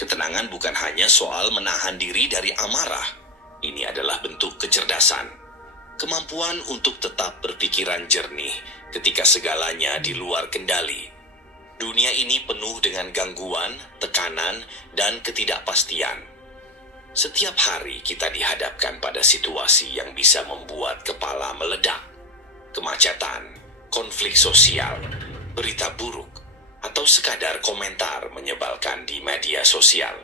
Ketenangan bukan hanya soal menahan diri dari amarah. Ini adalah bentuk kecerdasan. Kemampuan untuk tetap berpikiran jernih ketika segalanya di luar kendali. Dunia ini penuh dengan gangguan, tekanan, dan ketidakpastian. Setiap hari kita dihadapkan pada situasi yang bisa membuat kepala meledak. Kemacetan, konflik sosial, berita buruk, atau sekadar komentar menyebalkan di media sosial.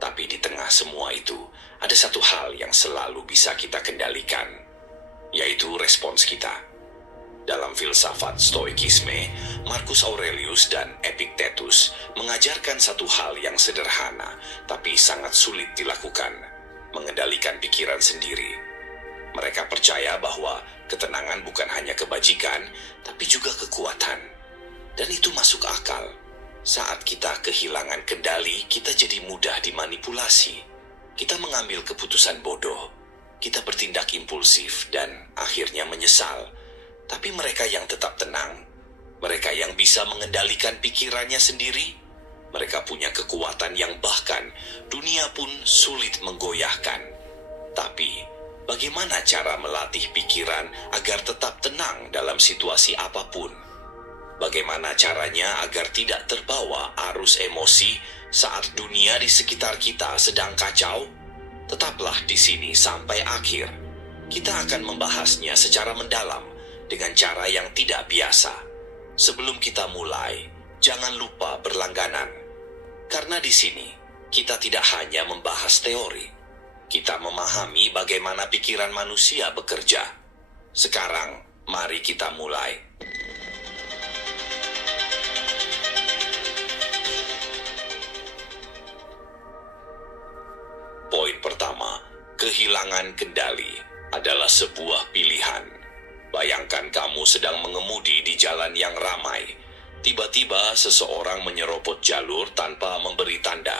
Tapi di tengah semua itu, ada satu hal yang selalu bisa kita kendalikan, yaitu respons kita. Dalam filsafat Stoikisme, Marcus Aurelius dan Epictetus mengajarkan satu hal yang sederhana, tapi sangat sulit dilakukan, mengendalikan pikiran sendiri. Mereka percaya bahwa ketenangan bukan hanya kebajikan, tapi juga kekuatan. Dan itu masuk akal. Saat kita kehilangan kendali, kita jadi mudah dimanipulasi. Kita mengambil keputusan bodoh. Kita bertindak impulsif dan akhirnya menyesal. Tapi mereka yang tetap tenang, mereka yang bisa mengendalikan pikirannya sendiri, mereka punya kekuatan yang bahkan dunia pun sulit menggoyahkan. Tapi, bagaimana cara melatih pikiran agar tetap tenang dalam situasi apapun? Bagaimana caranya agar tidak terbawa arus emosi saat dunia di sekitar kita sedang kacau? Tetaplah di sini sampai akhir. Kita akan membahasnya secara mendalam dengan cara yang tidak biasa. Sebelum kita mulai, jangan lupa berlangganan. Karena di sini, kita tidak hanya membahas teori. Kita memahami bagaimana pikiran manusia bekerja. Sekarang, mari kita mulai. Poin pertama, kehilangan kendali adalah sebuah pilihan. Bayangkan kamu sedang mengemudi di jalan yang ramai. Tiba-tiba seseorang menyerobot jalur tanpa memberi tanda.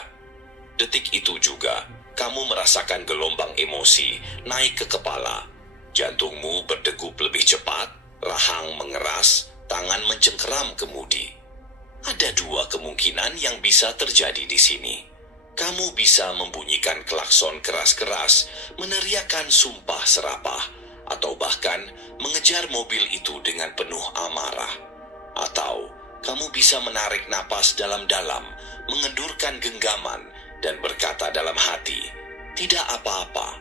Detik itu juga, kamu merasakan gelombang emosi naik ke kepala. Jantungmu berdegup lebih cepat, rahang mengeras, tangan mencengkeram kemudi. Ada dua kemungkinan yang bisa terjadi di sini. Kamu bisa membunyikan klakson keras-keras, meneriakkan sumpah serapah, atau bahkan mengejar mobil itu dengan penuh amarah. Atau kamu bisa menarik napas dalam-dalam, mengendurkan genggaman, dan berkata dalam hati, "Tidak apa-apa,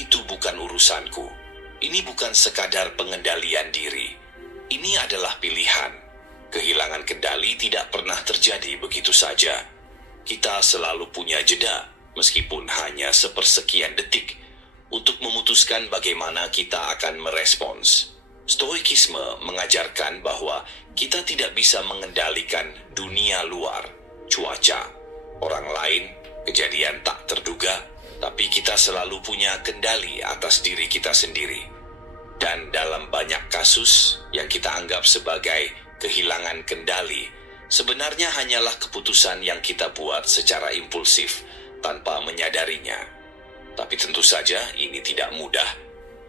itu bukan urusanku. Ini bukan sekadar pengendalian diri. Ini adalah pilihan." Kehilangan kendali tidak pernah terjadi begitu saja. Kita selalu punya jeda, meskipun hanya sepersekian detik, untuk memutuskan bagaimana kita akan merespons. Stoikisme mengajarkan bahwa kita tidak bisa mengendalikan dunia luar, cuaca, orang lain, kejadian tak terduga, tapi kita selalu punya kendali atas diri kita sendiri. Dan dalam banyak kasus yang kita anggap sebagai kehilangan kendali, sebenarnya hanyalah keputusan yang kita buat secara impulsif tanpa menyadarinya. Tapi tentu saja ini tidak mudah.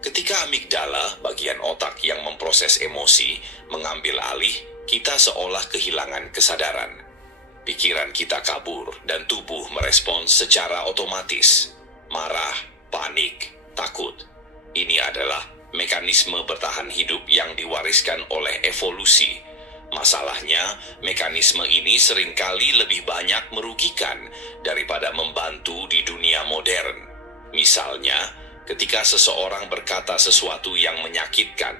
Ketika amigdala, bagian otak yang memproses emosi, mengambil alih, kita seolah kehilangan kesadaran. Pikiran kita kabur dan tubuh merespons secara otomatis. Marah, panik, takut. Ini adalah mekanisme bertahan hidup yang diwariskan oleh evolusi. Masalahnya, mekanisme ini seringkali lebih banyak merugikan daripada membantu di dunia modern. Misalnya, ketika seseorang berkata sesuatu yang menyakitkan,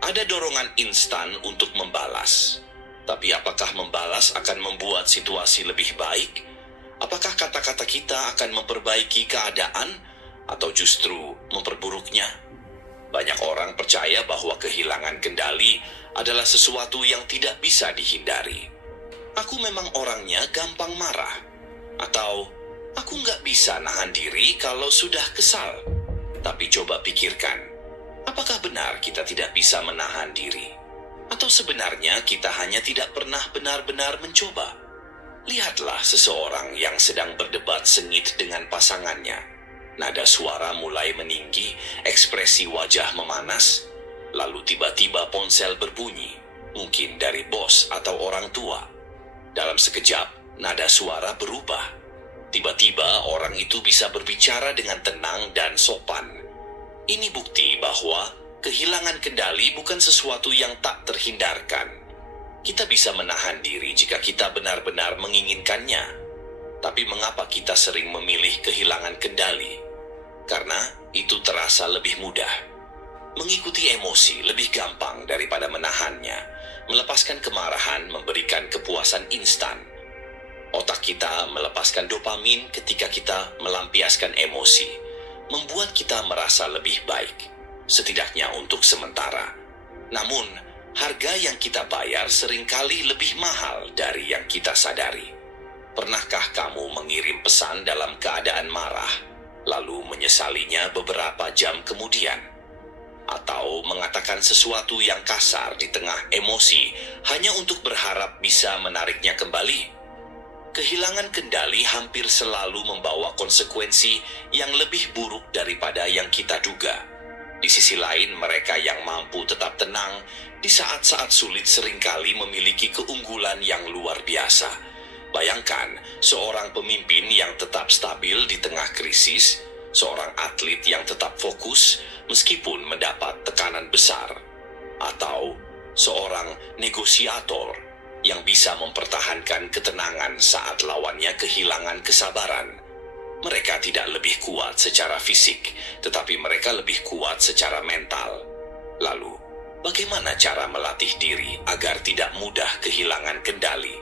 ada dorongan instan untuk membalas. Tapi apakah membalas akan membuat situasi lebih baik? Apakah kata-kata kita akan memperbaiki keadaan atau justru memperburuknya? Banyak orang percaya bahwa kehilangan kendali adalah sesuatu yang tidak bisa dihindari. Aku memang orangnya gampang marah. Atau, aku nggak bisa nahan diri kalau sudah kesal. Tapi coba pikirkan, apakah benar kita tidak bisa menahan diri? Atau sebenarnya kita hanya tidak pernah benar-benar mencoba? Lihatlah seseorang yang sedang berdebat sengit dengan pasangannya. Nada suara mulai meninggi, ekspresi wajah memanas, lalu tiba-tiba ponsel berbunyi, mungkin dari bos atau orang tua. Dalam sekejap, nada suara berubah. Tiba-tiba orang itu bisa berbicara dengan tenang dan sopan. Ini bukti bahwa kehilangan kendali bukan sesuatu yang tak terhindarkan. Kita bisa menahan diri jika kita benar-benar menginginkannya. Tapi mengapa kita sering memilih kehilangan kendali? Karena itu terasa lebih mudah. Mengikuti emosi lebih gampang daripada menahannya. Melepaskan kemarahan memberikan kepuasan instan. Otak kita melepaskan dopamin ketika kita melampiaskan emosi, membuat kita merasa lebih baik, setidaknya untuk sementara. Namun, harga yang kita bayar seringkali lebih mahal dari yang kita sadari. Pernahkah kamu mengirim pesan dalam keadaan marah, lalu menyesalinya beberapa jam kemudian? Atau mengatakan sesuatu yang kasar di tengah emosi hanya untuk berharap bisa menariknya kembali? Kehilangan kendali hampir selalu membawa konsekuensi yang lebih buruk daripada yang kita duga. Di sisi lain, mereka yang mampu tetap tenang di saat-saat sulit seringkali memiliki keunggulan yang luar biasa. Bayangkan seorang pemimpin yang tetap stabil di tengah krisis, seorang atlet yang tetap fokus meskipun mendapat tekanan besar, atau seorang negosiator yang bisa mempertahankan ketenangan saat lawannya kehilangan kesabaran. Mereka tidak lebih kuat secara fisik, tetapi mereka lebih kuat secara mental. Lalu, bagaimana cara melatih diri agar tidak mudah kehilangan kendali?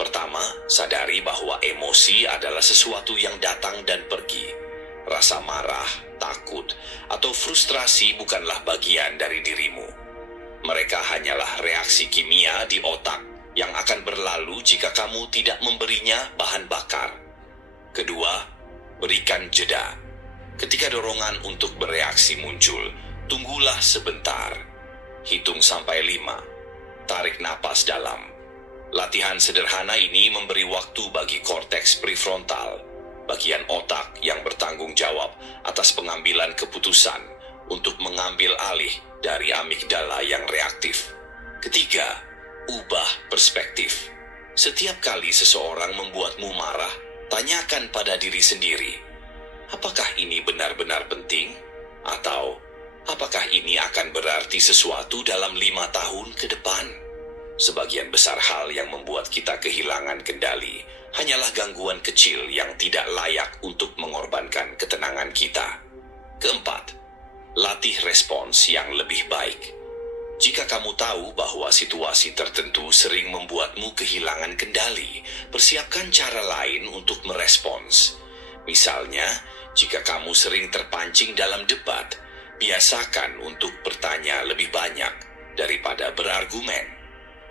Pertama, sadari bahwa emosi adalah sesuatu yang datang dan pergi. Rasa marah, takut, atau frustrasi bukanlah bagian dari dirimu. Mereka hanyalah reaksi kimia di otak yang akan berlalu jika kamu tidak memberinya bahan bakar. Kedua, berikan jeda. Ketika dorongan untuk bereaksi muncul, tunggulah sebentar. Hitung sampai 5. Tarik napas dalam. Latihan sederhana ini memberi waktu bagi korteks prefrontal, bagian otak yang bertanggung jawab atas pengambilan keputusan, untuk mengambil alih dari amigdala yang reaktif. Ketiga, ubah perspektif. Setiap kali seseorang membuatmu marah, tanyakan pada diri sendiri, apakah ini benar-benar penting? Atau, apakah ini akan berarti sesuatu dalam 5 tahun ke depan? Sebagian besar hal yang membuat kita kehilangan kendali hanyalah gangguan kecil yang tidak layak untuk mengorbankan ketenangan kita. Keempat, latih respons yang lebih baik. Jika kamu tahu bahwa situasi tertentu sering membuatmu kehilangan kendali, persiapkan cara lain untuk merespons. Misalnya, jika kamu sering terpancing dalam debat, biasakan untuk bertanya lebih banyak daripada berargumen.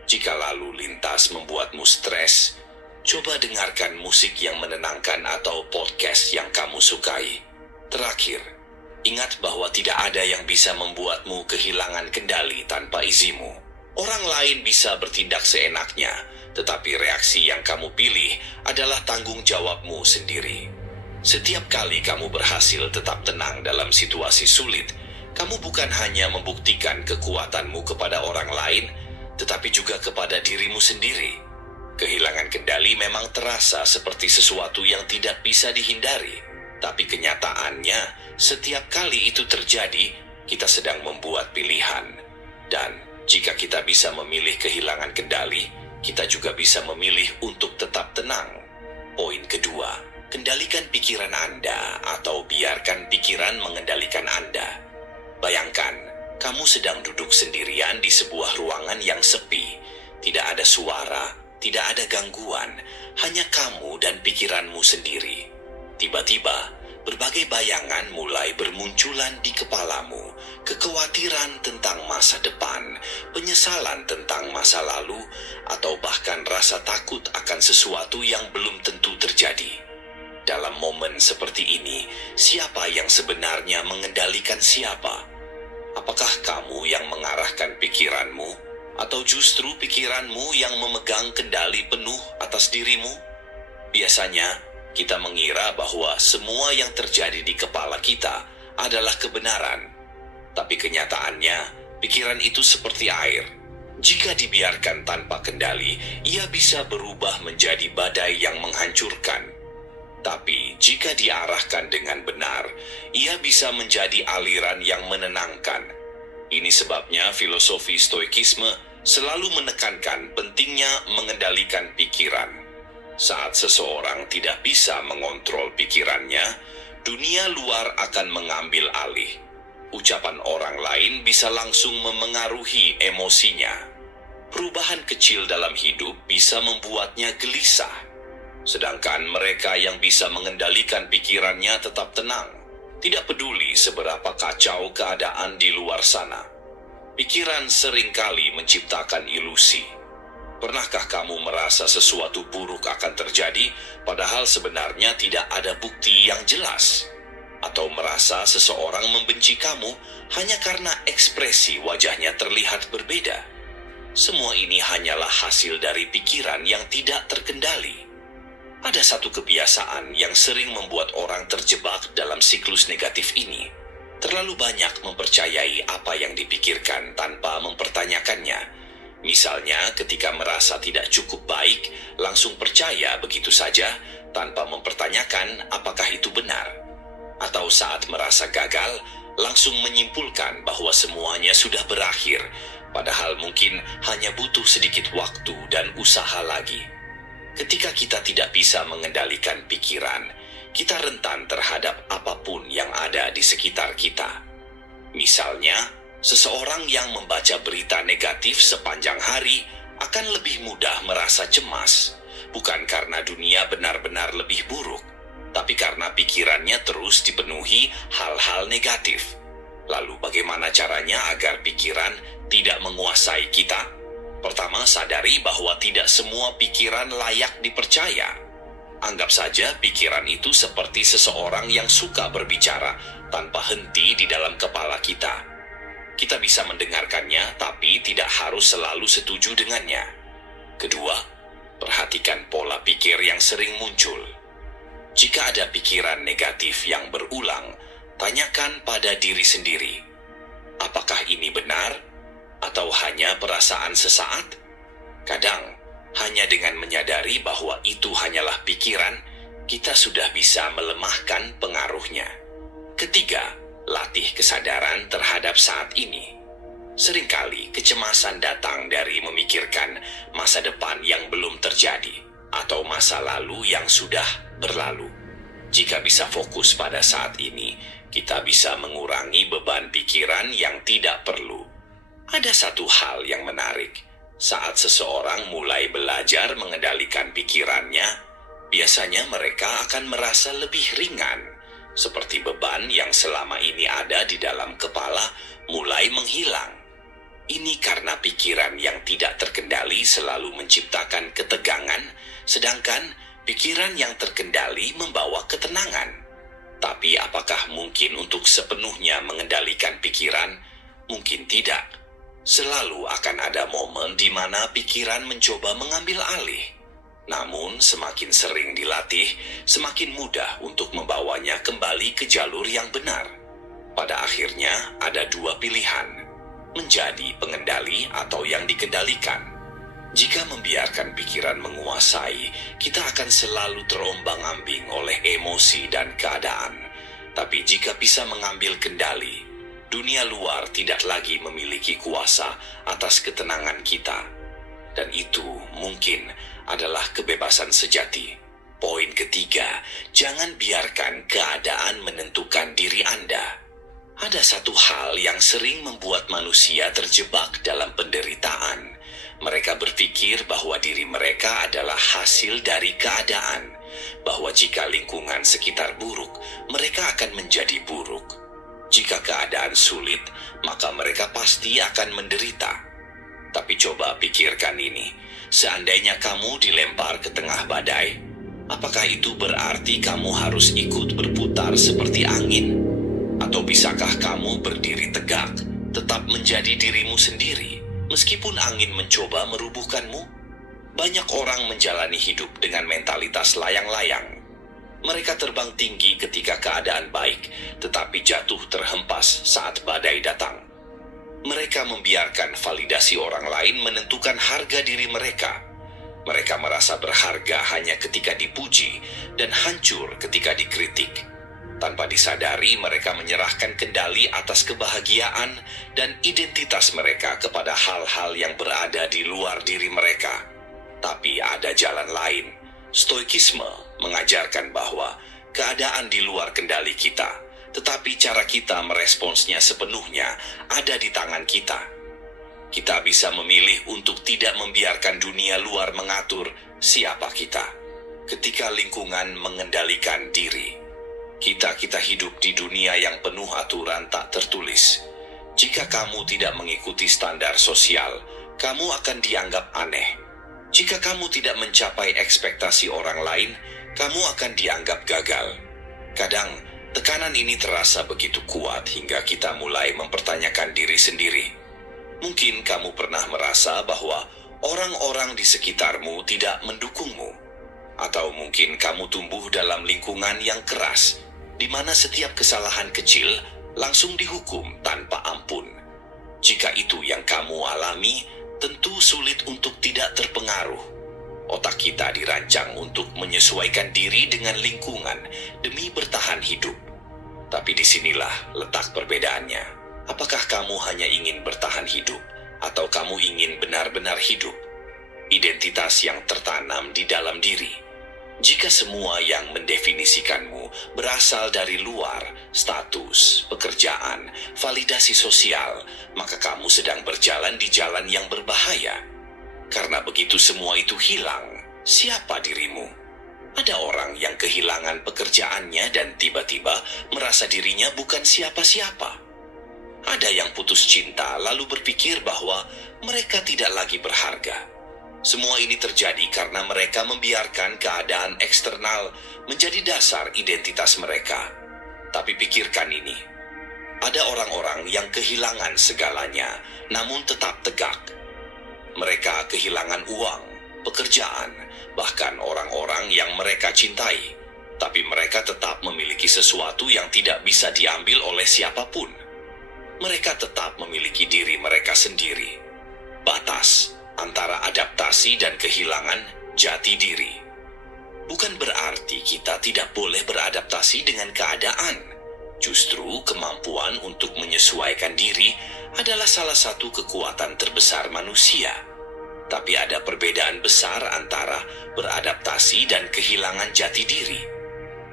Jika lalu lintas membuatmu stres, coba dengarkan musik yang menenangkan atau podcast yang kamu sukai. Terakhir, ingat bahwa tidak ada yang bisa membuatmu kehilangan kendali tanpa izinmu. Orang lain bisa bertindak seenaknya, tetapi reaksi yang kamu pilih adalah tanggung jawabmu sendiri. Setiap kali kamu berhasil tetap tenang dalam situasi sulit, kamu bukan hanya membuktikan kekuatanmu kepada orang lain, tetapi juga kepada dirimu sendiri. Kehilangan kendali memang terasa seperti sesuatu yang tidak bisa dihindari, tapi kenyataannya, setiap kali itu terjadi, kita sedang membuat pilihan. Dan jika kita bisa memilih kehilangan kendali, kita juga bisa memilih untuk tetap tenang. Poin kedua, kendalikan pikiran Anda atau biarkan pikiran mengendalikan Anda. Bayangkan, kamu sedang duduk sendirian di sebuah ruangan yang sepi. Tidak ada suara, tidak ada gangguan, hanya kamu dan pikiranmu sendiri. Tiba-tiba, berbagai bayangan mulai bermunculan di kepalamu. Kekhawatiran tentang masa depan, penyesalan tentang masa lalu, atau bahkan rasa takut akan sesuatu yang belum tentu terjadi. Dalam momen seperti ini, siapa yang sebenarnya mengendalikan siapa? Apakah kamu yang mengarahkan pikiranmu, atau justru pikiranmu yang memegang kendali penuh atas dirimu? Biasanya, kita mengira bahwa semua yang terjadi di kepala kita adalah kebenaran. Tapi kenyataannya, pikiran itu seperti air. Jika dibiarkan tanpa kendali, ia bisa berubah menjadi badai yang menghancurkan. Tapi jika diarahkan dengan benar, ia bisa menjadi aliran yang menenangkan. Ini sebabnya filosofi Stoikisme selalu menekankan pentingnya mengendalikan pikiran. Saat seseorang tidak bisa mengontrol pikirannya, dunia luar akan mengambil alih. Ucapan orang lain bisa langsung memengaruhi emosinya. Perubahan kecil dalam hidup bisa membuatnya gelisah. Sedangkan mereka yang bisa mengendalikan pikirannya tetap tenang, tidak peduli seberapa kacau keadaan di luar sana. Pikiran seringkali menciptakan ilusi. Pernahkah kamu merasa sesuatu buruk akan terjadi, padahal sebenarnya tidak ada bukti yang jelas? Atau merasa seseorang membenci kamu hanya karena ekspresi wajahnya terlihat berbeda? Semua ini hanyalah hasil dari pikiran yang tidak terkendali. Ada satu kebiasaan yang sering membuat orang terjebak dalam siklus negatif ini. Terlalu banyak mempercayai apa yang dipikirkan tanpa mempertanyakannya. Misalnya ketika merasa tidak cukup baik, langsung percaya begitu saja tanpa mempertanyakan apakah itu benar. Atau saat merasa gagal, langsung menyimpulkan bahwa semuanya sudah berakhir, padahal mungkin hanya butuh sedikit waktu dan usaha lagi. Ketika kita tidak bisa mengendalikan pikiran, kita rentan terhadap apapun yang ada di sekitar kita. Misalnya, seseorang yang membaca berita negatif sepanjang hari akan lebih mudah merasa cemas, bukan karena dunia benar-benar lebih buruk, tapi karena pikirannya terus dipenuhi hal-hal negatif. Lalu bagaimana caranya agar pikiran tidak menguasai kita? Pertama, sadari bahwa tidak semua pikiran layak dipercaya. Anggap saja pikiran itu seperti seseorang yang suka berbicara tanpa henti di dalam kepala kita. Kita bisa mendengarkannya, tapi tidak harus selalu setuju dengannya. Kedua, perhatikan pola pikir yang sering muncul. Jika ada pikiran negatif yang berulang, tanyakan pada diri sendiri, apakah ini benar? Atau hanya perasaan sesaat? Kadang, hanya dengan menyadari bahwa itu hanyalah pikiran, kita sudah bisa melemahkan pengaruhnya. Ketiga, latih kesadaran terhadap saat ini. Seringkali kecemasan datang dari memikirkan masa depan yang belum terjadi, atau masa lalu yang sudah berlalu. Jika bisa fokus pada saat ini, kita bisa mengurangi beban pikiran yang tidak perlu. Ada satu hal yang menarik. Saat seseorang mulai belajar mengendalikan pikirannya, biasanya mereka akan merasa lebih ringan, seperti beban yang selama ini ada di dalam kepala mulai menghilang. Ini karena pikiran yang tidak terkendali selalu menciptakan ketegangan, sedangkan pikiran yang terkendali membawa ketenangan. Tapi apakah mungkin untuk sepenuhnya mengendalikan pikiran? Mungkin tidak. Selalu akan ada momen di mana pikiran mencoba mengambil alih. Namun semakin sering dilatih, semakin mudah untuk membawanya kembali ke jalur yang benar. Pada akhirnya ada dua pilihan, menjadi pengendali atau yang dikendalikan. Jika membiarkan pikiran menguasai, kita akan selalu terombang-ambing oleh emosi dan keadaan. Tapi jika bisa mengambil kendali, dunia luar tidak lagi memiliki kuasa atas ketenangan kita. Dan itu mungkin adalah kebebasan sejati. Poin ketiga, jangan biarkan keadaan menentukan diri Anda. Ada satu hal yang sering membuat manusia terjebak dalam penderitaan. Mereka berpikir bahwa diri mereka adalah hasil dari keadaan, bahwa jika lingkungan sekitar buruk, mereka akan menjadi buruk. Jika keadaan sulit, maka mereka pasti akan menderita. Tapi coba pikirkan ini, seandainya kamu dilempar ke tengah badai, apakah itu berarti kamu harus ikut berputar seperti angin? Atau bisakah kamu berdiri tegak, tetap menjadi dirimu sendiri, meskipun angin mencoba merubuhkanmu? Banyak orang menjalani hidup dengan mentalitas layang-layang. Mereka terbang tinggi ketika keadaan baik, tetapi jatuh terhempas saat badai datang. Mereka membiarkan validasi orang lain menentukan harga diri mereka. Mereka merasa berharga hanya ketika dipuji dan hancur ketika dikritik. Tanpa disadari, mereka menyerahkan kendali atas kebahagiaan dan identitas mereka kepada hal-hal yang berada di luar diri mereka. Tapi ada jalan lain. Stoikisme mengajarkan bahwa keadaan di luar kendali kita, tetapi cara kita meresponsnya sepenuhnya ada di tangan kita. Kita bisa memilih untuk tidak membiarkan dunia luar mengatur siapa kita. Ketika lingkungan mengendalikan diri, kita hidup di dunia yang penuh aturan tak tertulis. Jika kamu tidak mengikuti standar sosial, kamu akan dianggap aneh. Jika kamu tidak mencapai ekspektasi orang lain, kamu akan dianggap gagal. Kadang, tekanan ini terasa begitu kuat hingga kita mulai mempertanyakan diri sendiri. Mungkin kamu pernah merasa bahwa orang-orang di sekitarmu tidak mendukungmu. Atau mungkin kamu tumbuh dalam lingkungan yang keras, di mana setiap kesalahan kecil langsung dihukum tanpa ampun. Jika itu yang kamu alami, tentu sulit untuk tidak terpengaruh. Otak kita dirancang untuk menyesuaikan diri dengan lingkungan demi bertahan hidup. Tapi disinilah letak perbedaannya. Apakah kamu hanya ingin bertahan hidup, atau kamu ingin benar-benar hidup? Identitas yang tertanam di dalam diri. Jika semua yang mendefinisikanmu berasal dari luar, status, pekerjaan, validasi sosial, maka kamu sedang berjalan di jalan yang berbahaya. Karena begitu semua itu hilang, siapa dirimu? Ada orang yang kehilangan pekerjaannya dan tiba-tiba merasa dirinya bukan siapa-siapa. Ada yang putus cinta lalu berpikir bahwa mereka tidak lagi berharga. Semua ini terjadi karena mereka membiarkan keadaan eksternal menjadi dasar identitas mereka. Tapi pikirkan ini, ada orang-orang yang kehilangan segalanya, namun tetap tegak. Mereka kehilangan uang, pekerjaan, bahkan orang-orang yang mereka cintai. Tapi mereka tetap memiliki sesuatu yang tidak bisa diambil oleh siapapun. Mereka tetap memiliki diri mereka sendiri. Batas antara adaptasi dan kehilangan jati diri. Bukan berarti kita tidak boleh beradaptasi dengan keadaan. Justru kemampuan untuk menyesuaikan diri adalah salah satu kekuatan terbesar manusia. Tapi ada perbedaan besar antara beradaptasi dan kehilangan jati diri.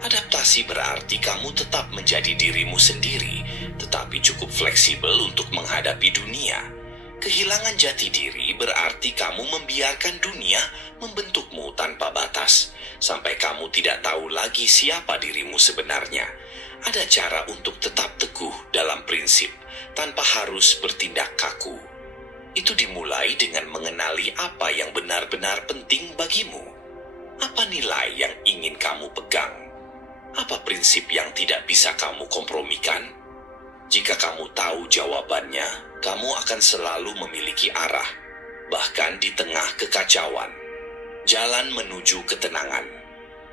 Adaptasi berarti kamu tetap menjadi dirimu sendiri, tetapi cukup fleksibel untuk menghadapi dunia. Kehilangan jati diri berarti kamu membiarkan dunia membentukmu tanpa batas, sampai kamu tidak tahu lagi siapa dirimu sebenarnya. Ada cara untuk tetap teguh dalam prinsip, tanpa harus bertindak kaku. Itu dimulai dengan mengenali apa yang benar-benar penting bagimu. Apa nilai yang ingin kamu pegang? Apa prinsip yang tidak bisa kamu kompromikan? Jika kamu tahu jawabannya, kamu akan selalu memiliki arah, bahkan di tengah kekacauan. Jalan menuju ketenangan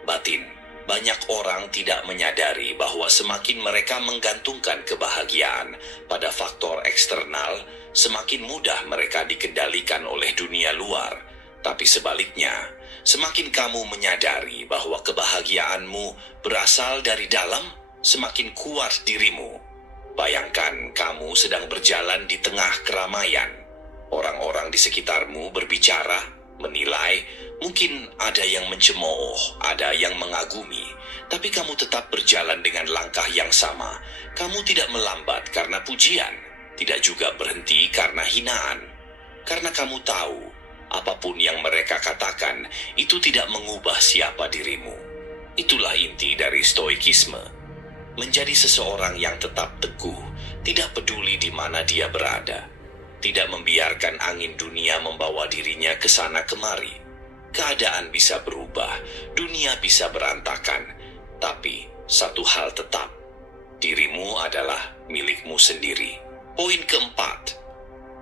batin. Banyak orang tidak menyadari bahwa semakin mereka menggantungkan kebahagiaan pada faktor eksternal, semakin mudah mereka dikendalikan oleh dunia luar. Tapi sebaliknya, semakin kamu menyadari bahwa kebahagiaanmu berasal dari dalam, semakin kuat dirimu. Bayangkan kamu sedang berjalan di tengah keramaian. Orang-orang di sekitarmu berbicara, menilai, mungkin ada yang mencemooh, ada yang mengagumi. Tapi kamu tetap berjalan dengan langkah yang sama. Kamu tidak melambat karena pujian, tidak juga berhenti karena hinaan. Karena kamu tahu, apapun yang mereka katakan, itu tidak mengubah siapa dirimu. Itulah inti dari stoikisme. Menjadi seseorang yang tetap teguh, tidak peduli di mana dia berada. Tidak membiarkan angin dunia membawa dirinya ke sana kemari. Keadaan bisa berubah, dunia bisa berantakan. Tapi satu hal tetap, dirimu adalah milikmu sendiri. Poin keempat,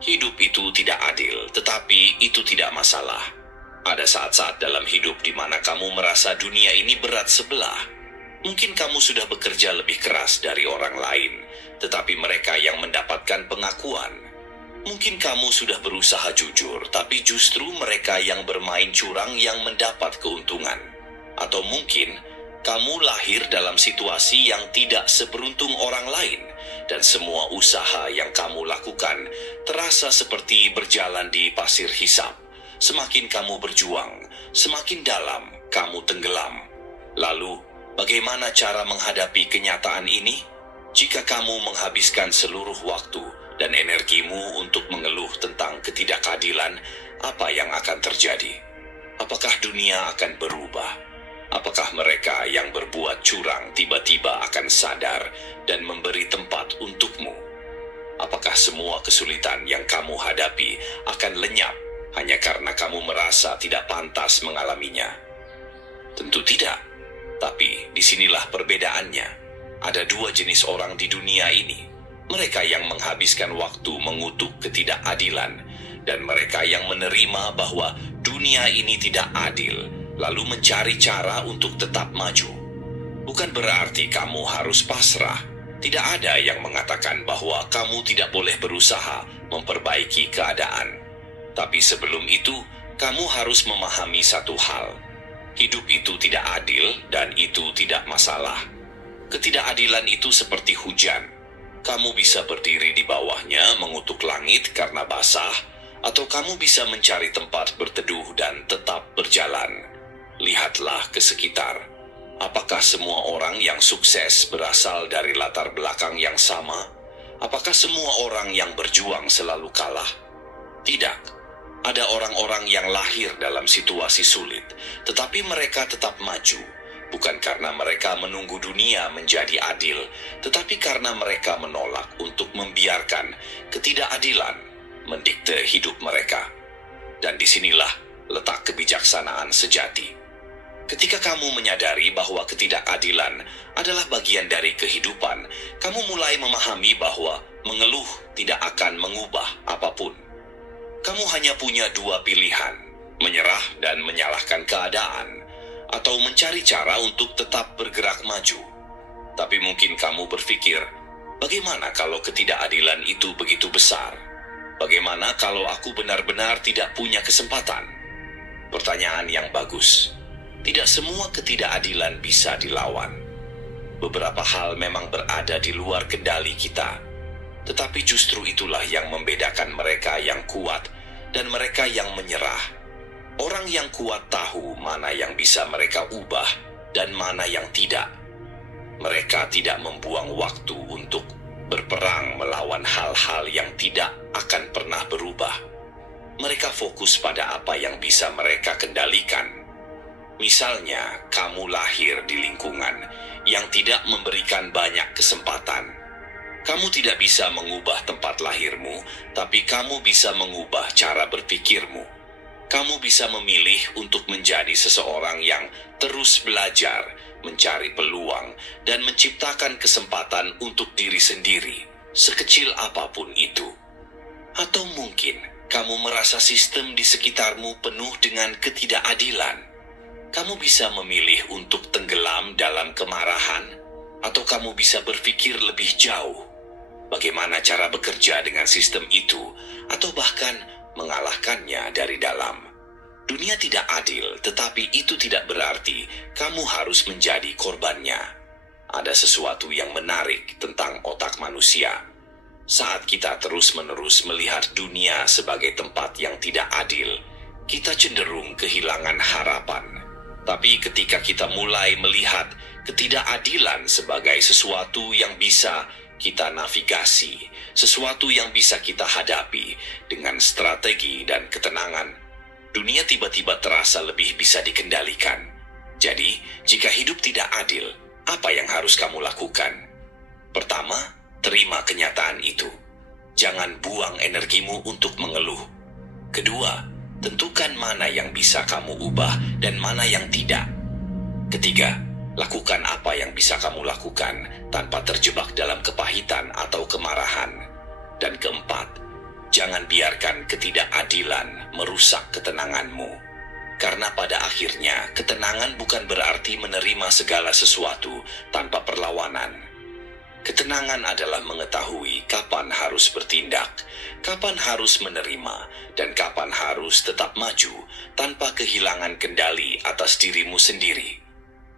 hidup itu tidak adil, tetapi itu tidak masalah. Ada saat-saat dalam hidup di mana kamu merasa dunia ini berat sebelah. Mungkin kamu sudah bekerja lebih keras dari orang lain, tetapi mereka yang mendapatkan pengakuan. Mungkin kamu sudah berusaha jujur, tapi justru mereka yang bermain curang yang mendapat keuntungan. Atau mungkin kamu lahir dalam situasi yang tidak seberuntung orang lain, dan semua usaha yang kamu lakukan terasa seperti berjalan di pasir hisap. Semakin kamu berjuang, semakin dalam kamu tenggelam. Lalu, bagaimana cara menghadapi kenyataan ini? Jika kamu menghabiskan seluruh waktu dan energimu untuk mengeluh tentang ketidakadilan, apa yang akan terjadi? Apakah dunia akan berubah? Apakah mereka yang berbuat curang tiba-tiba akan sadar dan memberi tempat untukmu? Apakah semua kesulitan yang kamu hadapi akan lenyap hanya karena kamu merasa tidak pantas mengalaminya? Tentu tidak. Tapi disinilah perbedaannya. Ada dua jenis orang di dunia ini. Mereka yang menghabiskan waktu mengutuk ketidakadilan, dan mereka yang menerima bahwa dunia ini tidak adil, lalu mencari cara untuk tetap maju. Bukan berarti kamu harus pasrah. Tidak ada yang mengatakan bahwa kamu tidak boleh berusaha memperbaiki keadaan. Tapi sebelum itu, kamu harus memahami satu hal. Hidup itu tidak adil dan itu tidak masalah. Ketidakadilan itu seperti hujan. Kamu bisa berdiri di bawahnya mengutuk langit karena basah, atau kamu bisa mencari tempat berteduh dan tetap berjalan. Lihatlah ke sekitar. Apakah semua orang yang sukses berasal dari latar belakang yang sama? Apakah semua orang yang berjuang selalu kalah? Tidak. Ada orang-orang yang lahir dalam situasi sulit, tetapi mereka tetap maju. Bukan karena mereka menunggu dunia menjadi adil, tetapi karena mereka menolak untuk membiarkan ketidakadilan mendikte hidup mereka. Dan disinilah letak kebijaksanaan sejati. Ketika kamu menyadari bahwa ketidakadilan adalah bagian dari kehidupan, kamu mulai memahami bahwa mengeluh tidak akan mengubah apapun. Kamu hanya punya dua pilihan, menyerah dan menyalahkan keadaan, atau mencari cara untuk tetap bergerak maju. Tapi mungkin kamu berpikir, bagaimana kalau ketidakadilan itu begitu besar? Bagaimana kalau aku benar-benar tidak punya kesempatan? Pertanyaan yang bagus. Tidak semua ketidakadilan bisa dilawan. Beberapa hal memang berada di luar kendali kita. Tetapi justru itulah yang membedakan mereka yang kuat dan mereka yang menyerah. Orang yang kuat tahu mana yang bisa mereka ubah dan mana yang tidak. Mereka tidak membuang waktu untuk berperang melawan hal-hal yang tidak akan pernah berubah. Mereka fokus pada apa yang bisa mereka kendalikan. Misalnya, kamu lahir di lingkungan yang tidak memberikan banyak kesempatan. Kamu tidak bisa mengubah tempat lahirmu, tapi kamu bisa mengubah cara berpikirmu. Kamu bisa memilih untuk menjadi seseorang yang terus belajar, mencari peluang, dan menciptakan kesempatan untuk diri sendiri, sekecil apapun itu. Atau mungkin kamu merasa sistem di sekitarmu penuh dengan ketidakadilan. Kamu bisa memilih untuk tenggelam dalam kemarahan, atau kamu bisa berpikir lebih jauh. Bagaimana cara bekerja dengan sistem itu, atau bahkan mengalahkannya dari dalam. Dunia tidak adil, tetapi itu tidak berarti kamu harus menjadi korbannya. Ada sesuatu yang menarik tentang otak manusia. Saat kita terus-menerus melihat dunia sebagai tempat yang tidak adil, kita cenderung kehilangan harapan. Tapi ketika kita mulai melihat ketidakadilan sebagai sesuatu yang bisa kita navigasi, sesuatu yang bisa kita hadapi dengan strategi dan ketenangan, dunia tiba-tiba terasa lebih bisa dikendalikan. Jadi, jika hidup tidak adil, apa yang harus kamu lakukan? Pertama, terima kenyataan itu. Jangan buang energimu untuk mengeluh. Kedua, tentukan mana yang bisa kamu ubah dan mana yang tidak. Ketiga, lakukan apa yang bisa kamu lakukan tanpa terjebak dalam kepahitan atau kemarahan. Dan keempat, jangan biarkan ketidakadilan merusak ketenanganmu. Karena pada akhirnya, ketenangan bukan berarti menerima segala sesuatu tanpa perlawanan. Ketenangan adalah mengetahui kapan harus bertindak, kapan harus menerima, dan kapan harus tetap maju tanpa kehilangan kendali atas dirimu sendiri.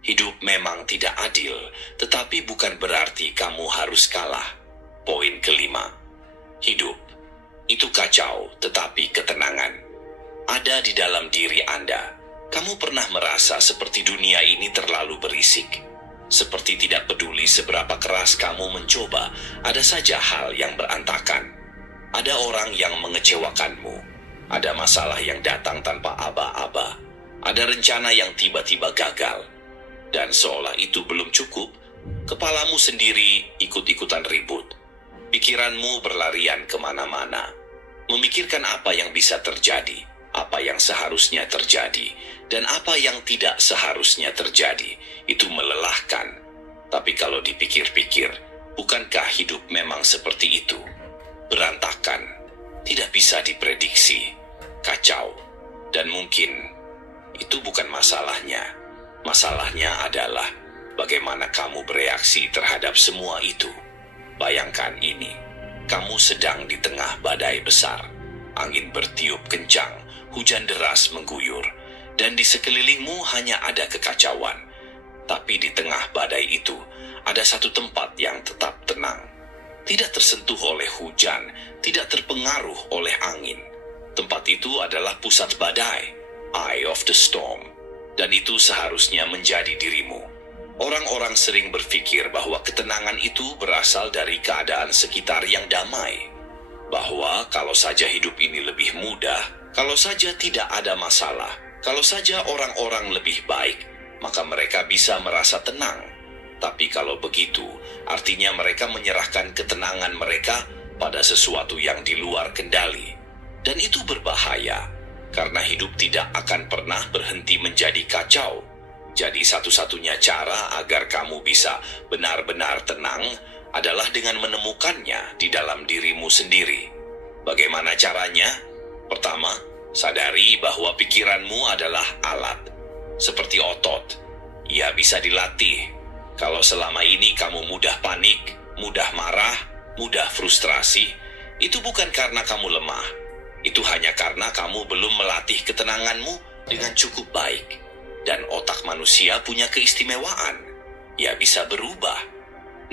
Hidup memang tidak adil, tetapi bukan berarti kamu harus kalah. Poin kelima, hidup itu kacau, tetapi ketenangan ada di dalam diri Anda. Kamu pernah merasa seperti dunia ini terlalu berisik, seperti tidak peduli seberapa keras kamu mencoba, ada saja hal yang berantakan. Ada orang yang mengecewakanmu, ada masalah yang datang tanpa aba-aba, ada rencana yang tiba-tiba gagal. Dan seolah itu belum cukup, kepalamu sendiri ikut-ikutan ribut. Pikiranmu berlarian kemana-mana, memikirkan apa yang bisa terjadi, apa yang seharusnya terjadi, dan apa yang tidak seharusnya terjadi. Itu melelahkan. Tapi kalau dipikir-pikir, bukankah hidup memang seperti itu? Berantakan, tidak bisa diprediksi, kacau, dan mungkin itu bukan masalahnya. Masalahnya adalah bagaimana kamu bereaksi terhadap semua itu. Bayangkan ini, kamu sedang di tengah badai besar, angin bertiup kencang, hujan deras mengguyur, dan di sekelilingmu hanya ada kekacauan. Tapi di tengah badai itu, ada satu tempat yang tetap tenang. Tidak tersentuh oleh hujan, tidak terpengaruh oleh angin. Tempat itu adalah pusat badai, eye of the storm. Dan itu seharusnya menjadi dirimu. Orang-orang sering berpikir bahwa ketenangan itu berasal dari keadaan sekitar yang damai. Bahwa kalau saja hidup ini lebih mudah, kalau saja tidak ada masalah, kalau saja orang-orang lebih baik, maka mereka bisa merasa tenang. Tapi kalau begitu, artinya mereka menyerahkan ketenangan mereka pada sesuatu yang di luar kendali. Dan itu berbahaya. Karena hidup tidak akan pernah berhenti menjadi kacau. Jadi satu-satunya cara agar kamu bisa benar-benar tenang adalah dengan menemukannya di dalam dirimu sendiri. Bagaimana caranya? Pertama, sadari bahwa pikiranmu adalah alat. Seperti otot, ia bisa dilatih. Kalau selama ini kamu mudah panik, mudah marah, mudah frustrasi, itu bukan karena kamu lemah. Itu hanya karena kamu belum melatih ketenanganmu dengan cukup baik. Dan otak manusia punya keistimewaan. Ia bisa berubah.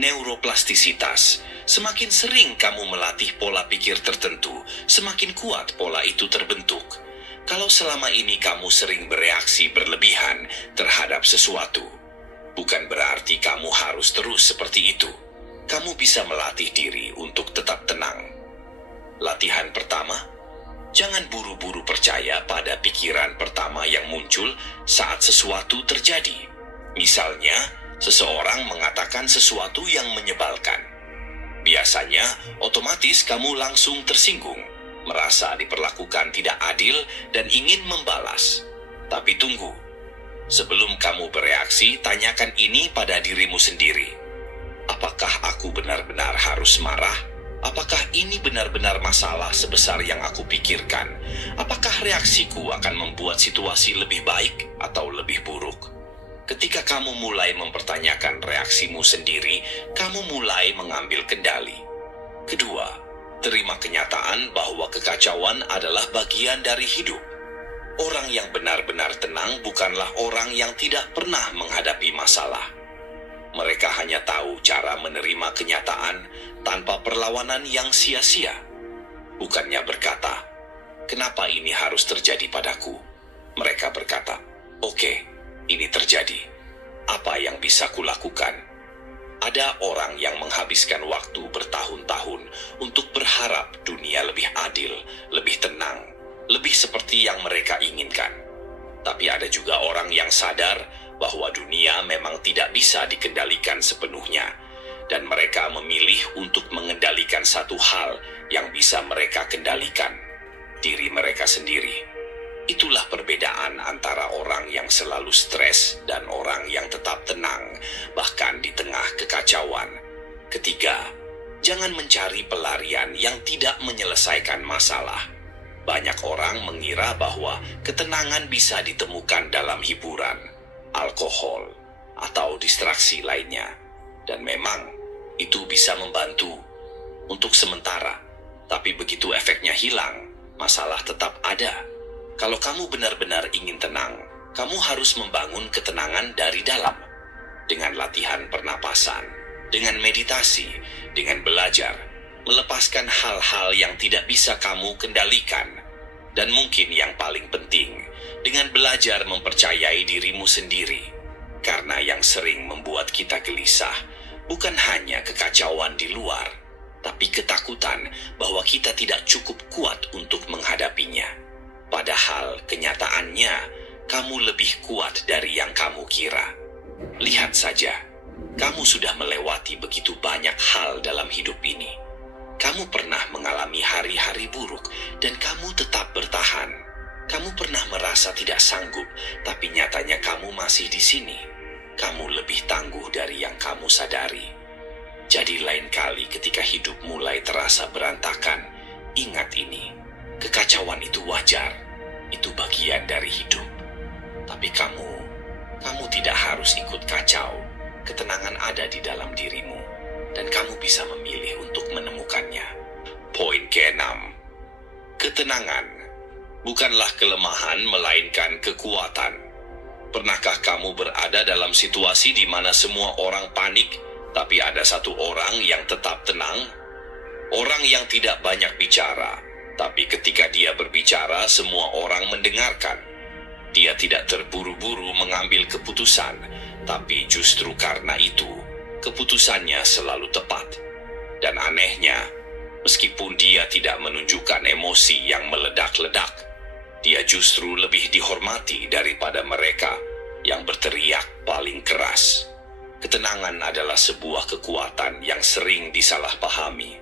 Neuroplastisitas. Semakin sering kamu melatih pola pikir tertentu, semakin kuat pola itu terbentuk. Kalau selama ini kamu sering bereaksi berlebihan terhadap sesuatu, bukan berarti kamu harus terus seperti itu. Kamu bisa melatih diri untuk tetap tenang. Latihan pertama, jangan buru-buru percaya pada pikiran pertama yang muncul saat sesuatu terjadi. Misalnya, seseorang mengatakan sesuatu yang menyebalkan. Biasanya, otomatis kamu langsung tersinggung, merasa diperlakukan tidak adil dan ingin membalas. Tapi tunggu, sebelum kamu bereaksi, tanyakan ini pada dirimu sendiri. Apakah aku benar-benar harus marah? Apakah ini benar-benar masalah sebesar yang aku pikirkan? Apakah reaksiku akan membuat situasi lebih baik atau lebih buruk? Ketika kamu mulai mempertanyakan reaksimu sendiri, kamu mulai mengambil kendali. Kedua, terima kenyataan bahwa kekacauan adalah bagian dari hidup. Orang yang benar-benar tenang bukanlah orang yang tidak pernah menghadapi masalah. Mereka hanya tahu cara menerima kenyataan tanpa perlawanan yang sia-sia. Bukannya berkata, "Kenapa ini harus terjadi padaku?" Mereka berkata, "Oke, ini terjadi. Apa yang bisa kulakukan?" Ada orang yang menghabiskan waktu bertahun-tahun untuk berharap dunia lebih adil, lebih tenang, lebih seperti yang mereka inginkan. Tapi ada juga orang yang sadar bahwa dunia memang tidak bisa dikendalikan sepenuhnya, dan mereka memilih untuk mengendalikan satu hal yang bisa mereka kendalikan, diri mereka sendiri. Itulah perbedaan antara orang yang selalu stres dan orang yang tetap tenang, bahkan di tengah kekacauan. Ketiga, jangan mencari pelarian yang tidak menyelesaikan masalah. Banyak orang mengira bahwa ketenangan bisa ditemukan dalam hiburan, alkohol, atau distraksi lainnya. Dan memang, itu bisa membantu untuk sementara, tapi begitu efeknya hilang, masalah tetap ada. Kalau kamu benar-benar ingin tenang, kamu harus membangun ketenangan dari dalam. Dengan latihan pernapasan, dengan meditasi, dengan belajar, melepaskan hal-hal yang tidak bisa kamu kendalikan. Dan mungkin yang paling penting, dengan belajar mempercayai dirimu sendiri. Karena yang sering membuat kita gelisah, bukan hanya kekacauan di luar, tapi ketakutan bahwa kita tidak cukup kuat untuk menghadapinya. Padahal kenyataannya, kamu lebih kuat dari yang kamu kira. Lihat saja, kamu sudah melewati begitu banyak hal dalam hidup ini. Kamu pernah mengalami hari-hari buruk dan kamu tetap bertahan. Kamu pernah merasa tidak sanggup, tapi nyatanya kamu masih di sini. Kamu lebih tangguh dari yang kamu sadari. Jadi lain kali ketika hidup mulai terasa berantakan, ingat ini, kekacauan itu wajar, itu bagian dari hidup. Tapi kamu tidak harus ikut kacau. Ketenangan ada di dalam dirimu, dan kamu bisa memilih untuk menemukannya. Poin ke-6, ketenangan bukanlah kelemahan melainkan kekuatan. Pernahkah kamu berada dalam situasi di mana semua orang panik, tapi ada satu orang yang tetap tenang? Orang yang tidak banyak bicara, tapi ketika dia berbicara, semua orang mendengarkan. Dia tidak terburu-buru mengambil keputusan, tapi justru karena itu, keputusannya selalu tepat. Dan anehnya, meskipun dia tidak menunjukkan emosi yang meledak-ledak, dia justru lebih dihormati daripada mereka yang berteriak paling keras. Ketenangan adalah sebuah kekuatan yang sering disalahpahami.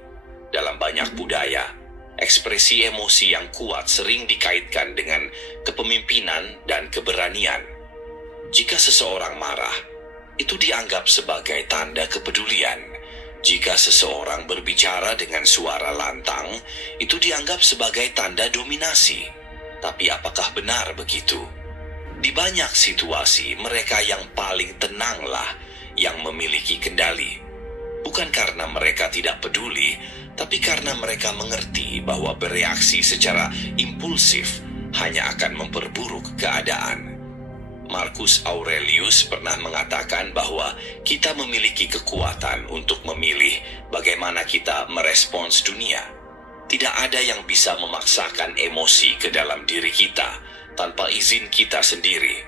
Dalam banyak budaya, ekspresi emosi yang kuat sering dikaitkan dengan kepemimpinan dan keberanian. Jika seseorang marah, itu dianggap sebagai tanda kepedulian. Jika seseorang berbicara dengan suara lantang, itu dianggap sebagai tanda dominasi. Tapi apakah benar begitu? Di banyak situasi, mereka yang paling tenanglah yang memiliki kendali. Bukan karena mereka tidak peduli, tapi karena mereka mengerti bahwa bereaksi secara impulsif hanya akan memperburuk keadaan. Marcus Aurelius pernah mengatakan bahwa kita memiliki kekuatan untuk memilih bagaimana kita merespons dunia. Tidak ada yang bisa memaksakan emosi ke dalam diri kita tanpa izin kita sendiri.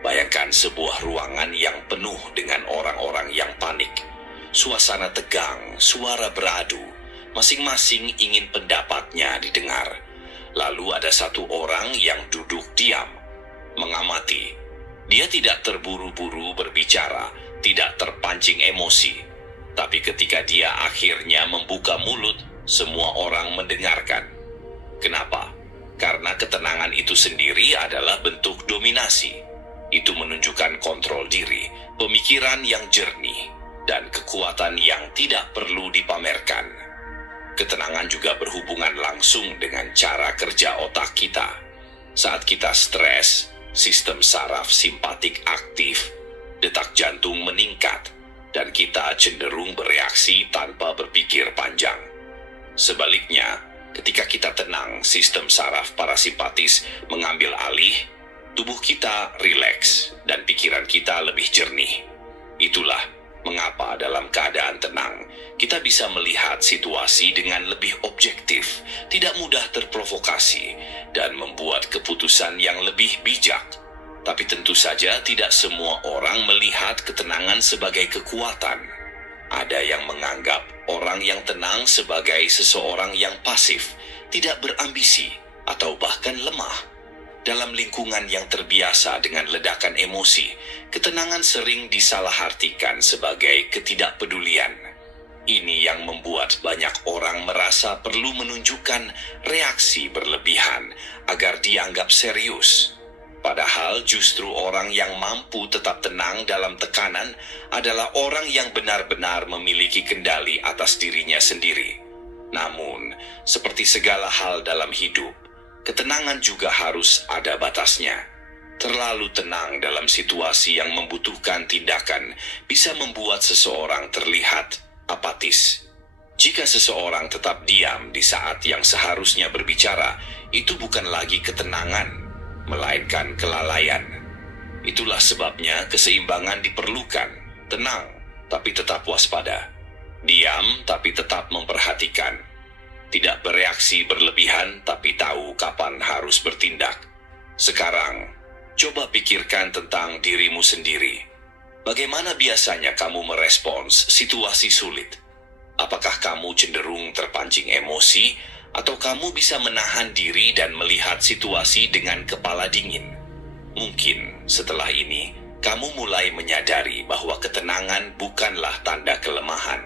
Bayangkan sebuah ruangan yang penuh dengan orang-orang yang panik. Suasana tegang, suara beradu, masing-masing ingin pendapatnya didengar. Lalu ada satu orang yang duduk diam, mengamati. Dia tidak terburu-buru berbicara, tidak terpancing emosi. Tapi ketika dia akhirnya membuka mulut, semua orang mendengarkan. Kenapa? Karena ketenangan itu sendiri adalah bentuk dominasi. Itu menunjukkan kontrol diri, pemikiran yang jernih, dan kekuatan yang tidak perlu dipamerkan. Ketenangan juga berhubungan langsung dengan cara kerja otak kita. Saat kita stres, sistem saraf simpatik aktif, detak jantung meningkat, dan kita cenderung bereaksi tanpa berpikir panjang. Sebaliknya, ketika kita tenang, sistem saraf parasimpatis mengambil alih, tubuh kita rileks dan pikiran kita lebih jernih. Itulah mengapa dalam keadaan tenang, kita bisa melihat situasi dengan lebih objektif, tidak mudah terprovokasi, dan membuat keputusan yang lebih bijak. Tapi tentu saja tidak semua orang melihat ketenangan sebagai kekuatan. Ada yang menganggap orang yang tenang sebagai seseorang yang pasif, tidak berambisi, atau bahkan lemah. Dalam lingkungan yang terbiasa dengan ledakan emosi, ketenangan sering disalahartikan sebagai ketidakpedulian. Ini yang membuat banyak orang merasa perlu menunjukkan reaksi berlebihan agar dianggap serius. Padahal justru orang yang mampu tetap tenang dalam tekanan adalah orang yang benar-benar memiliki kendali atas dirinya sendiri. Namun, seperti segala hal dalam hidup, ketenangan juga harus ada batasnya. Terlalu tenang dalam situasi yang membutuhkan tindakan bisa membuat seseorang terlihat apatis. Jika seseorang tetap diam di saat yang seharusnya berbicara, itu bukan lagi ketenangan, melainkan kelalaian. Itulah sebabnya keseimbangan diperlukan. Tenang, tapi tetap waspada. Diam, tapi tetap memperhatikan. Tidak bereaksi berlebihan, tapi tahu kapan harus bertindak. Sekarang, coba pikirkan tentang dirimu sendiri. Bagaimana biasanya kamu merespons situasi sulit? Apakah kamu cenderung terpancing emosi, atau kamu bisa menahan diri dan melihat situasi dengan kepala dingin? Mungkin setelah ini, kamu mulai menyadari bahwa ketenangan bukanlah tanda kelemahan.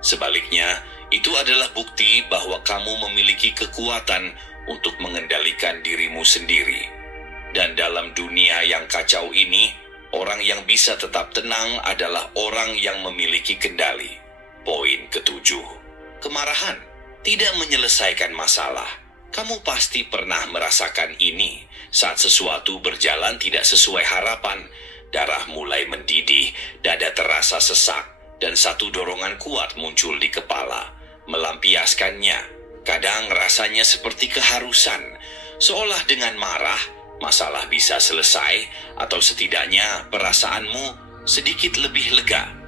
Sebaliknya, itu adalah bukti bahwa kamu memiliki kekuatan untuk mengendalikan dirimu sendiri. Dan dalam dunia yang kacau ini, orang yang bisa tetap tenang adalah orang yang memiliki kendali. Poin ketujuh, kemarahan tidak menyelesaikan masalah. Kamu pasti pernah merasakan ini saat sesuatu berjalan tidak sesuai harapan. Darah mulai mendidih, dada terasa sesak, dan satu dorongan kuat muncul di kepala, melampiaskannya. Kadang rasanya seperti keharusan, seolah dengan marah, masalah bisa selesai, atau setidaknya perasaanmu sedikit lebih lega.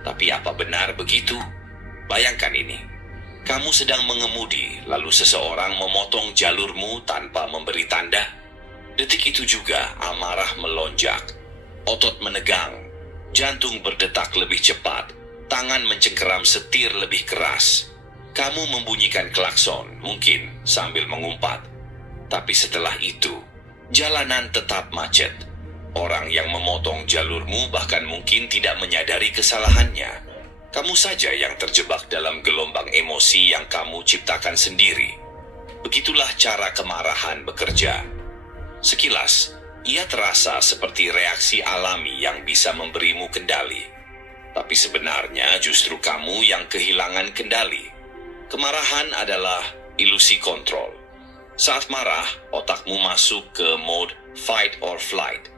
Tapi apa benar begitu? Bayangkan ini. Kamu sedang mengemudi, lalu seseorang memotong jalurmu tanpa memberi tanda. Detik itu juga amarah melonjak. Otot menegang, jantung berdetak lebih cepat, tangan mencengkeram setir lebih keras. Kamu membunyikan klakson, mungkin sambil mengumpat. Tapi setelah itu, jalanan tetap macet. Orang yang memotong jalurmu bahkan mungkin tidak menyadari kesalahannya. Kamu saja yang terjebak dalam gelombang emosi yang kamu ciptakan sendiri. Begitulah cara kemarahan bekerja. Sekilas, ia terasa seperti reaksi alami yang bisa memberimu kendali. Tapi sebenarnya justru kamu yang kehilangan kendali. Kemarahan adalah ilusi kontrol. Saat marah, otakmu masuk ke mode fight or flight.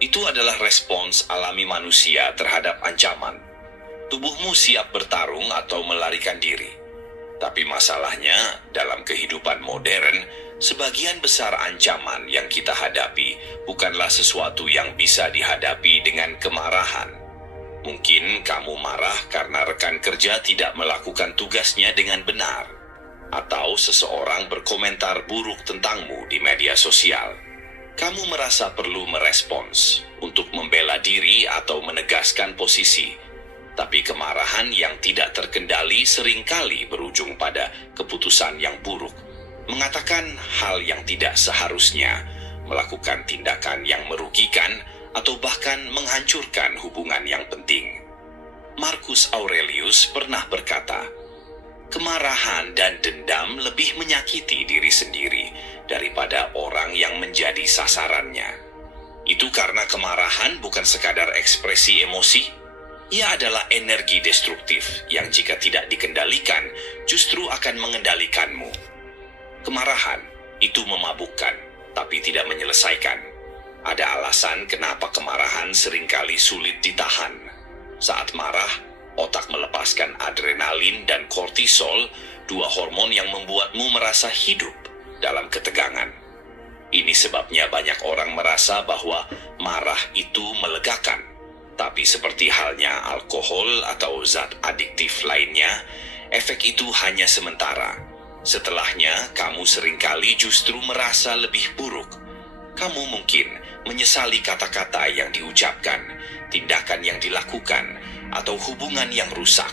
Itu adalah respons alami manusia terhadap ancaman. Tubuhmu siap bertarung atau melarikan diri. Tapi masalahnya, dalam kehidupan modern, sebagian besar ancaman yang kita hadapi bukanlah sesuatu yang bisa dihadapi dengan kemarahan. Mungkin kamu marah karena rekan kerja tidak melakukan tugasnya dengan benar, atau seseorang berkomentar buruk tentangmu di media sosial. Kamu merasa perlu merespons untuk membela diri atau menegaskan posisi. Tapi kemarahan yang tidak terkendali seringkali berujung pada keputusan yang buruk, mengatakan hal yang tidak seharusnya, melakukan tindakan yang merugikan, atau bahkan menghancurkan hubungan yang penting. Marcus Aurelius pernah berkata, kemarahan dan dendam lebih menyakiti diri sendiri daripada orang yang menjadi sasarannya. Itu karena kemarahan bukan sekadar ekspresi emosi. Ia adalah energi destruktif yang jika tidak dikendalikan, justru akan mengendalikanmu. Kemarahan itu memabukkan, tapi tidak menyelesaikan. Ada alasan kenapa kemarahan seringkali sulit ditahan. Saat marah, otak melepaskan adrenalin dan kortisol, dua hormon yang membuatmu merasa hidup dalam ketegangan. Ini sebabnya banyak orang merasa bahwa marah itu melegakan. Tapi seperti halnya alkohol atau zat adiktif lainnya, efek itu hanya sementara. Setelahnya, kamu seringkali justru merasa lebih buruk. Kamu mungkin menyesali kata-kata yang diucapkan, tindakan yang dilakukan, atau hubungan yang rusak.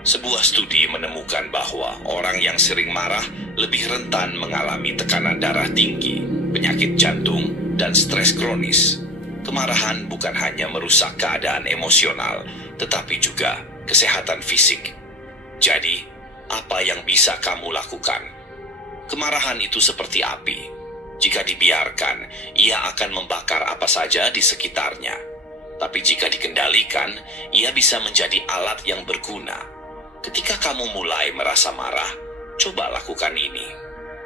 Sebuah studi menemukan bahwa orang yang sering marah lebih rentan mengalami tekanan darah tinggi, penyakit jantung, dan stres kronis. Kemarahan bukan hanya merusak keadaan emosional, tetapi juga kesehatan fisik. Jadi, apa yang bisa kamu lakukan? Kemarahan itu seperti api. Jika dibiarkan, ia akan membakar apa saja di sekitarnya. Tapi jika dikendalikan, ia bisa menjadi alat yang berguna. Ketika kamu mulai merasa marah, coba lakukan ini.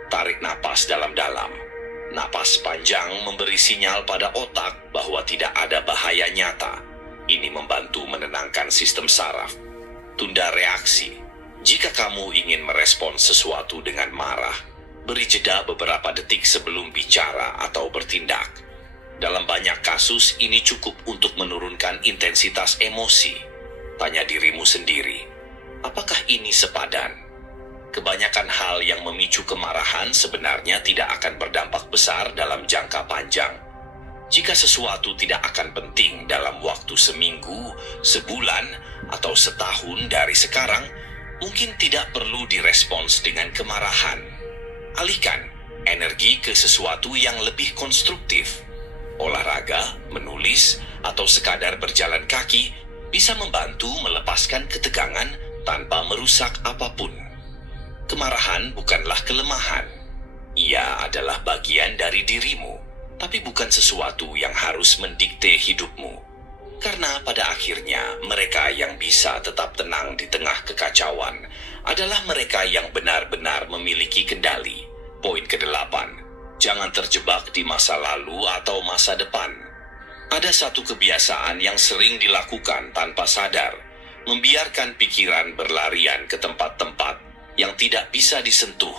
Tarik napas dalam-dalam. Napas panjang memberi sinyal pada otak bahwa tidak ada bahaya nyata. Ini membantu menenangkan sistem saraf. tunda reaksi. Jika kamu ingin merespons sesuatu dengan marah, beri jeda beberapa detik sebelum bicara atau bertindak. Dalam banyak kasus, ini cukup untuk menurunkan intensitas emosi. Tanya dirimu sendiri, apakah ini sepadan? Kebanyakan hal yang memicu kemarahan sebenarnya tidak akan berdampak besar dalam jangka panjang. Jika sesuatu tidak akan penting dalam waktu seminggu, sebulan, atau setahun dari sekarang, mungkin tidak perlu direspons dengan kemarahan. Alihkan energi ke sesuatu yang lebih konstruktif. Olahraga, menulis, atau sekadar berjalan kaki bisa membantu melepaskan ketegangan tanpa merusak apapun. Kemarahan bukanlah kelemahan. Ia adalah bagian dari dirimu, tapi bukan sesuatu yang harus mendikte hidupmu. Karena pada akhirnya mereka yang bisa tetap tenang di tengah kekacauan adalah mereka yang benar-benar memiliki kendali. Poin ke-8, jangan terjebak di masa lalu atau masa depan. Ada satu kebiasaan yang sering dilakukan tanpa sadar, membiarkan pikiran berlarian ke tempat-tempat yang tidak bisa disentuh.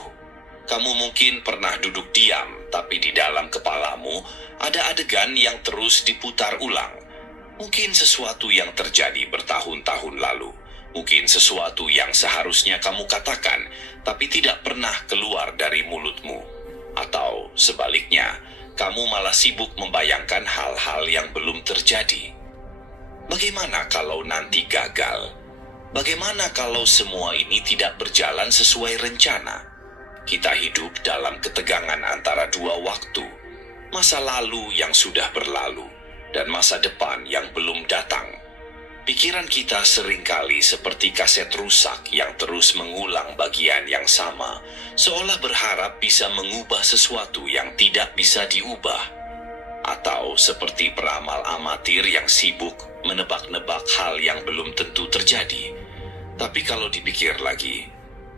Kamu mungkin pernah duduk diam, tapi di dalam kepalamu ada adegan yang terus diputar ulang. Mungkin sesuatu yang terjadi bertahun-tahun lalu. Mungkin sesuatu yang seharusnya kamu katakan, tapi tidak pernah keluar dari mulutmu. Atau sebaliknya, kamu malah sibuk membayangkan hal-hal yang belum terjadi. Bagaimana kalau nanti gagal? Bagaimana kalau semua ini tidak berjalan sesuai rencana? Kita hidup dalam ketegangan antara dua waktu, masa lalu yang sudah berlalu dan masa depan yang belum datang. Pikiran kita seringkali seperti kaset rusak yang terus mengulang bagian yang sama, seolah berharap bisa mengubah sesuatu yang tidak bisa diubah. Atau seperti peramal amatir yang sibuk menebak-nebak hal yang belum tentu terjadi. Tapi kalau dipikir lagi,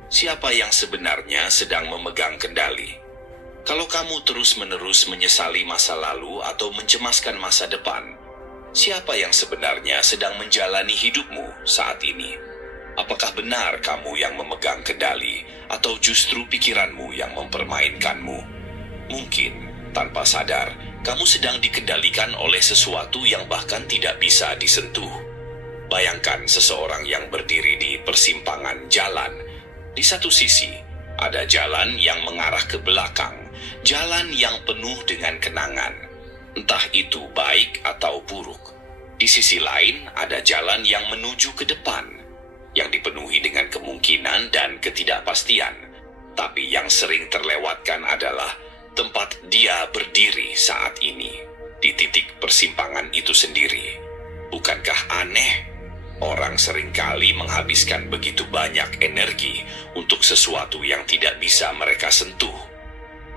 siapa yang sebenarnya sedang memegang kendali? Kalau kamu terus-menerus menyesali masa lalu atau mencemaskan masa depan, siapa yang sebenarnya sedang menjalani hidupmu saat ini? Apakah benar kamu yang memegang kendali atau justru pikiranmu yang mempermainkanmu? Mungkin tanpa sadar, kamu sedang dikendalikan oleh sesuatu yang bahkan tidak bisa disentuh. Bayangkan seseorang yang berdiri di persimpangan jalan. Di satu sisi, ada jalan yang mengarah ke belakang, jalan yang penuh dengan kenangan, entah itu baik atau buruk. Di sisi lain, ada jalan yang menuju ke depan, yang dipenuhi dengan kemungkinan dan ketidakpastian. Tapi yang sering terlewatkan adalah tempat dia berdiri saat ini, di titik persimpangan itu sendiri. Bukankah aneh? Orang seringkali menghabiskan begitu banyak energi untuk sesuatu yang tidak bisa mereka sentuh.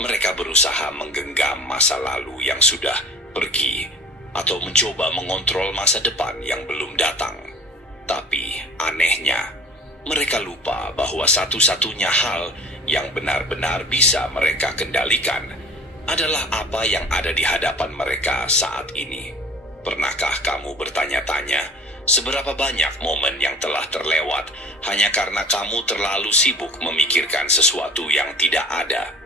Mereka berusaha menggenggam masa lalu yang sudah pergi atau mencoba mengontrol masa depan yang belum datang. Tapi anehnya, mereka lupa bahwa satu-satunya hal yang benar-benar bisa mereka kendalikan adalah apa yang ada di hadapan mereka saat ini. Pernahkah kamu bertanya-tanya, seberapa banyak momen yang telah terlewat hanya karena kamu terlalu sibuk memikirkan sesuatu yang tidak ada?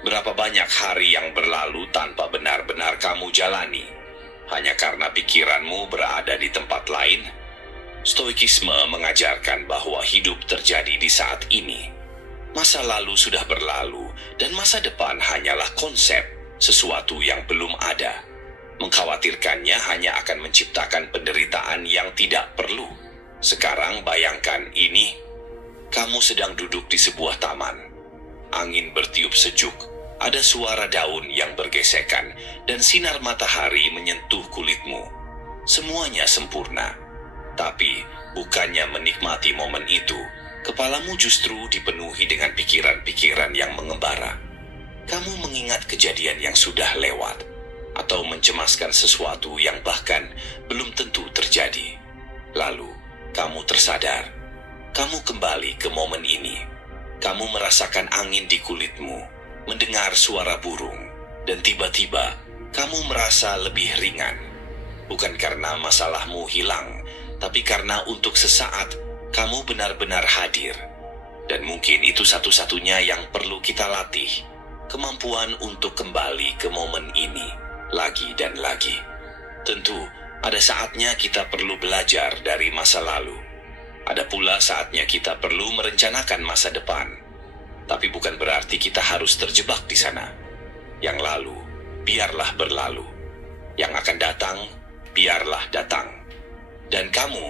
Berapa banyak hari yang berlalu tanpa benar-benar kamu jalani, hanya karena pikiranmu berada di tempat lain? Stoikisme mengajarkan bahwa hidup terjadi di saat ini. Masa lalu sudah berlalu, dan masa depan hanyalah konsep, sesuatu yang belum ada. Mengkhawatirkannya hanya akan menciptakan penderitaan yang tidak perlu. Sekarang bayangkan ini, kamu sedang duduk di sebuah taman. Angin bertiup sejuk, ada suara daun yang bergesekan, dan sinar matahari menyentuh kulitmu. Semuanya sempurna. Tapi, bukannya menikmati momen itu, kepalamu justru dipenuhi dengan pikiran-pikiran yang mengembara. Kamu mengingat kejadian yang sudah lewat, atau mencemaskan sesuatu yang bahkan belum tentu terjadi. Lalu, kamu tersadar. Kamu kembali ke momen ini. Kamu merasakan angin di kulitmu, mendengar suara burung, dan tiba-tiba kamu merasa lebih ringan. Bukan karena masalahmu hilang, tapi karena untuk sesaat kamu benar-benar hadir. Dan mungkin itu satu-satunya yang perlu kita latih, kemampuan untuk kembali ke momen ini, lagi dan lagi. Tentu, ada saatnya kita perlu belajar dari masa lalu. Ada pula saatnya kita perlu merencanakan masa depan. Tapi bukan berarti kita harus terjebak di sana. Yang lalu, biarlah berlalu. Yang akan datang, biarlah datang. Dan kamu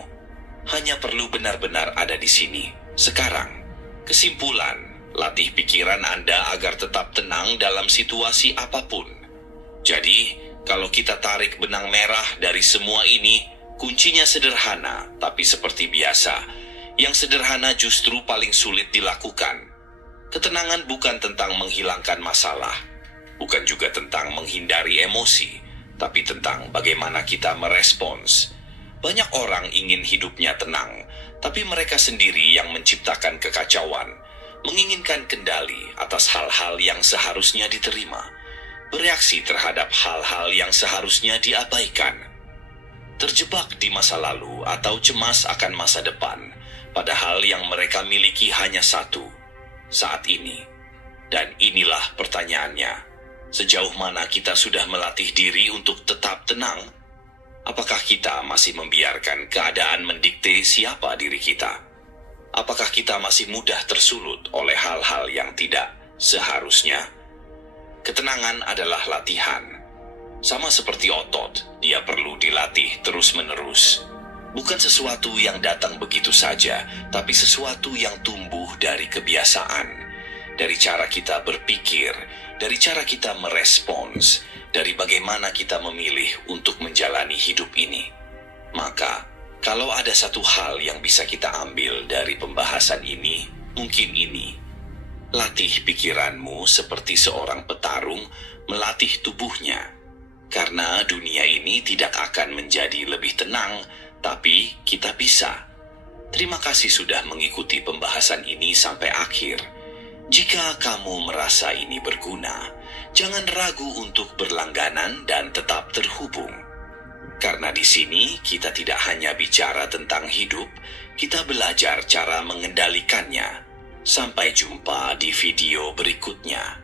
hanya perlu benar-benar ada di sini, sekarang. Kesimpulan, latih pikiran Anda agar tetap tenang dalam situasi apapun. Jadi, kalau kita tarik benang merah dari semua ini, kuncinya sederhana, tapi seperti biasa, yang sederhana justru paling sulit dilakukan. Ketenangan bukan tentang menghilangkan masalah, bukan juga tentang menghindari emosi, tapi tentang bagaimana kita merespons. Banyak orang ingin hidupnya tenang, tapi mereka sendiri yang menciptakan kekacauan, menginginkan kendali atas hal-hal yang seharusnya diterima, bereaksi terhadap hal-hal yang seharusnya diabaikan, terjebak di masa lalu atau cemas akan masa depan, padahal yang mereka miliki hanya satu, saat ini. Dan inilah pertanyaannya, sejauh mana kita sudah melatih diri untuk tetap tenang? Apakah kita masih membiarkan keadaan mendikte siapa diri kita? Apakah kita masih mudah tersulut oleh hal-hal yang tidak seharusnya? Ketenangan adalah latihan. Sama seperti otot, dia perlu dilatih terus-menerus. Bukan sesuatu yang datang begitu saja, tapi sesuatu yang tumbuh dari kebiasaan. Dari cara kita berpikir, dari cara kita merespons, dari bagaimana kita memilih untuk menjalani hidup ini. Maka, kalau ada satu hal yang bisa kita ambil dari pembahasan ini, mungkin ini. Latih pikiranmu seperti seorang petarung melatih tubuhnya. Karena dunia ini tidak akan menjadi lebih tenang, tapi kita bisa. Terima kasih sudah mengikuti pembahasan ini sampai akhir. Jika kamu merasa ini berguna, jangan ragu untuk berlangganan dan tetap terhubung. Karena di sini kita tidak hanya bicara tentang hidup, kita belajar cara mengendalikannya. Sampai jumpa di video berikutnya.